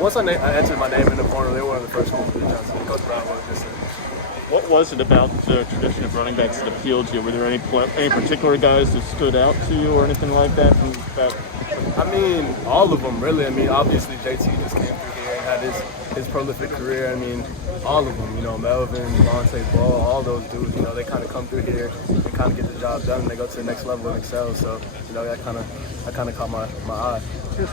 Once I entered my name in the portal, they were one of the first schools to reach out to me. Coach Brown was just What was it about the tradition of running backs that appealed to you? Were there any particular guys that stood out to you or anything like that? I mean, all of them, really. I mean, obviously, JT just came through here and had his prolific career. I mean, all of them, Melvin, Monte Ball, all those dudes, they kind of come through here and kind of get the job done, and they go to the next level and excel. So, that kind of caught my eye. Chris,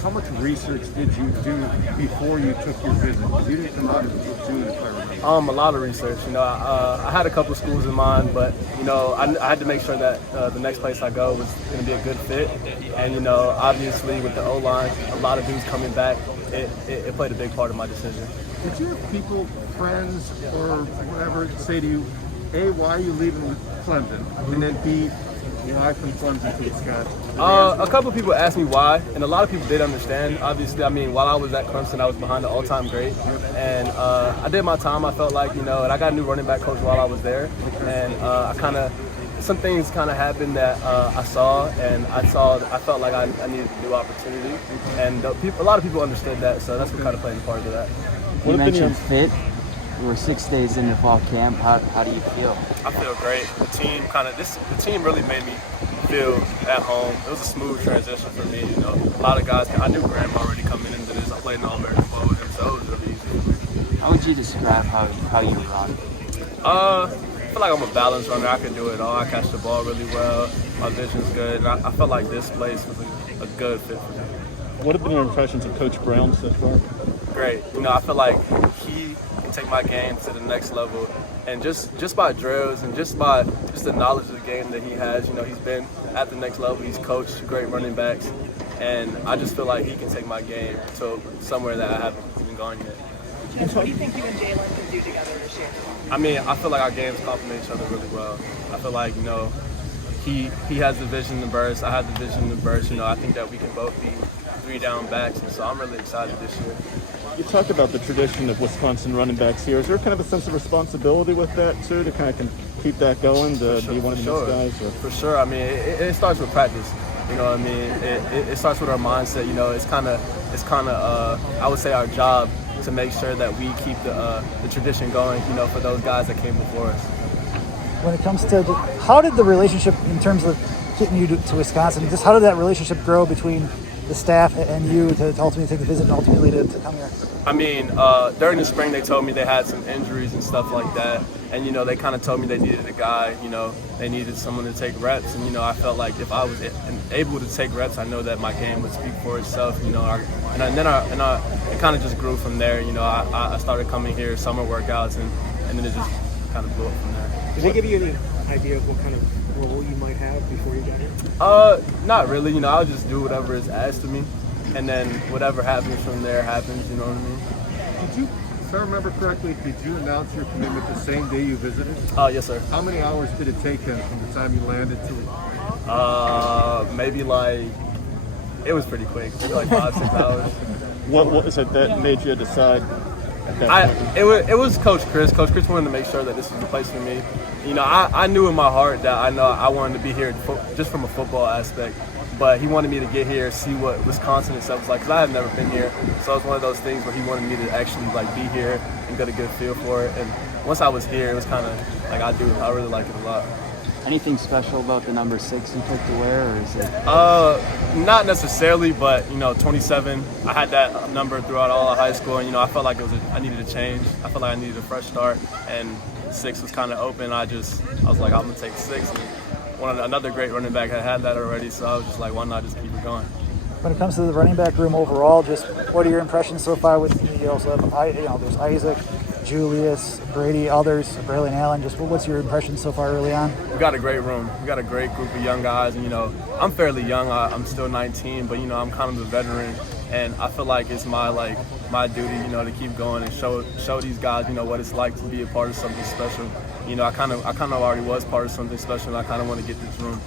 how much research did you do before you took your visit? Because you didn't come out until June, if I remember. A lot of research. I had a couple schools in mind, but I had to make sure that the next place I go was going to be a good fit. And obviously with the O-line, a lot of dudes coming back, it played a big part of my decision. Did you have people, friends, or whatever say to you, A, why are you leaving Clemson, and then B, why from Clemson to Wisconsin? A couple of people asked me why, and a lot of people did understand. Obviously, I mean, while I was at Clemson, I was behind the all-time great, and I did my time. I felt like, and I got a new running back coach while I was there, and some things kind of happened that I saw, and I felt like I needed a new opportunity, and a lot of people understood that, so that's what kind of played a part of that. You mentioned fit. We're 6 days into fall camp. How do you feel? I feel great. The team really made me feel at home. It was a smooth transition for me. A lot of guys. I knew Graham already coming into this. I played in All-American football with him, so it was really easy. How would you describe how you run? I feel like I'm a balanced runner. I can do it all. I catch the ball really well. My vision's good. And I felt like this place was a good fit for me. What have been your impressions of Coach Brown so far? Great. I feel like he can take my game to the next level, and just by drills and just the knowledge of the game that he has. He's been at the next level. He's coached great running backs, and I just feel like he can take my game to somewhere that I haven't even gone yet. What do you think you and Jalen can do together this year? I mean, I feel like our games complement each other really well. I feel like, he has the vision to burst, I have the vision to burst. I think that we can both be 3-down backs, and so I'm really excited this year. You talked about the tradition of Wisconsin running backs here. Is there kind of a sense of responsibility with that, too, to kind of keep that going, to be one of those guys? Or? For sure. I mean, it starts with practice. I mean? It starts with our mindset. It's kind of I would say our job to make sure that we keep the tradition going, for those guys that came before us. When it comes to how did the relationship in terms of getting you to Wisconsin, just how did that relationship grow between the staff and you to ultimately take the visit and ultimately to come here? I mean, during the spring they told me they had some injuries and stuff like that, and they kind of told me they needed a guy, they needed someone to take reps, and I felt like if I was able to take reps, I know that my game would speak for itself, and then it kind of just grew from there. I started coming here summer workouts, and then it just kind of blew up from there. Did they give you any idea of what kind of role you might have before you got here? Not really. I'll just do whatever is asked of me, and then whatever happens from there happens. You know what I mean? Did you, if I remember correctly, did you announce your commitment the same day you visited? Yes, sir. How many hours did it take then from the time you landed to? Maybe it was pretty quick. Maybe 5-6 hours. What is it that made you decide? It was Coach Chris. Coach Chris wanted to make sure that this was the place for me. I knew in my heart that I wanted to be here just from a football aspect, but he wanted me to get here, see what Wisconsin itself was like, because I had never been here. So it was one of those things where he wanted me to actually be here and get a good feel for it. And once I was here, it was kind of like I really like it a lot. Anything special about the number 6 you took to wear, or is it? Not necessarily, but 27. I had that number throughout all of high school, and I felt like I needed a change. I felt like I needed a fresh start, and 6 was kind of open. I was like, I'm gonna take 6. And another great running back had that already, so I was just like, why not just keep it going? When it comes to the running back room overall, just what are your impressions so far? With you also have there's Isaac, Julius, Brady, others, Braylon Allen. Just what's your impression so far early on? We got a great room. We got a great group of young guys. And, I'm fairly young. I'm still 19, but, I'm kind of a veteran. And I feel like it's my duty, to keep going and show these guys, what it's like to be a part of something special. I kind of already was part of something special, and I kind of want to get this room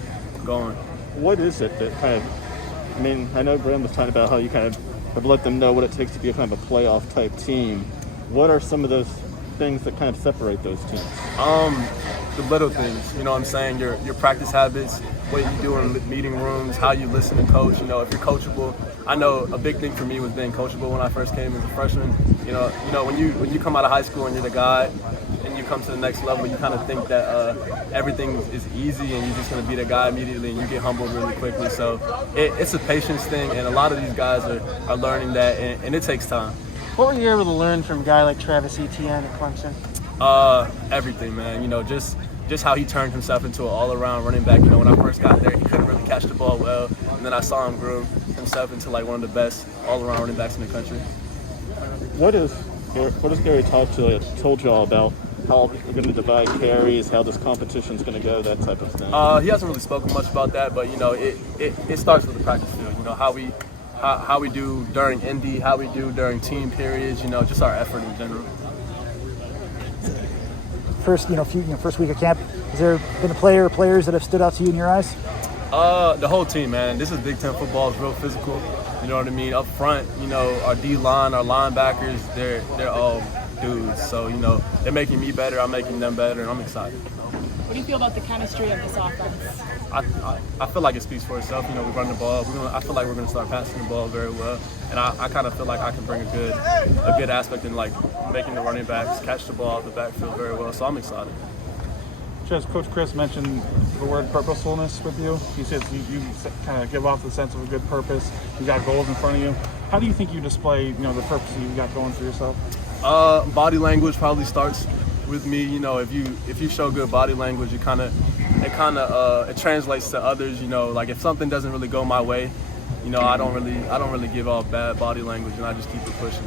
going. What is it that kind of, I know Graham was talking about how you kind of have let them know what it takes to be a kind of a playoff type team. What are some of those things that kind of separate those teams? The little things, you know what I'm saying? Your practice habits, what you do in meeting rooms, how you listen to coach, you know, if you're coachable. I know a big thing for me was being coachable when I first came as a freshman. You know, when you come out of high school and you're the guy and you come to the next level, you kind of think that everything is easy and you're just going to be the guy immediately, and you get humbled really quickly. So it's a patience thing, and a lot of these guys are learning that, and it takes time. What were you able to learn from a guy like Travis Etienne at Clemson? Everything, man. You know, just how he turned himself into an all-around running back. You know, when I first got there, he couldn't really catch the ball well, and then I saw him groom himself into like one of the best all-around running backs in the country. What has Gary told y'all about how we're going to divide carries, how this competition's going to go, that type of thing? He hasn't really spoken much about that, but you know, it starts with the practice field. You know, how we do during Indy, how we do during team periods. You know, just our effort in general. First week of camp, has there been a player or players that have stood out to you in your eyes? The whole team, man. This is Big Ten football. It's real physical. You know what I mean? Up front, you know, our D-line, our linebackers, they're all dudes. So, you know, they're making me better. I'm making them better, and I'm excited. What do you feel about the chemistry of this offense? I feel like it speaks for itself. You know, we run the ball. I feel like we're going to start passing the ball very well, and I kind of feel like I can bring a good aspect in like making the running backs catch the ball out the backfield very well. So I'm excited. Just Coach Chris mentioned the word purposefulness with you. He says you kind of give off the sense of a good purpose. You got goals in front of you. How do you think you display, you know, the purpose you got going for yourself? Body language probably starts with me. You know, if you show good body language, it translates to others. You know, like if something doesn't really go my way, you know, I don't really give off bad body language, and I just keep it pushing.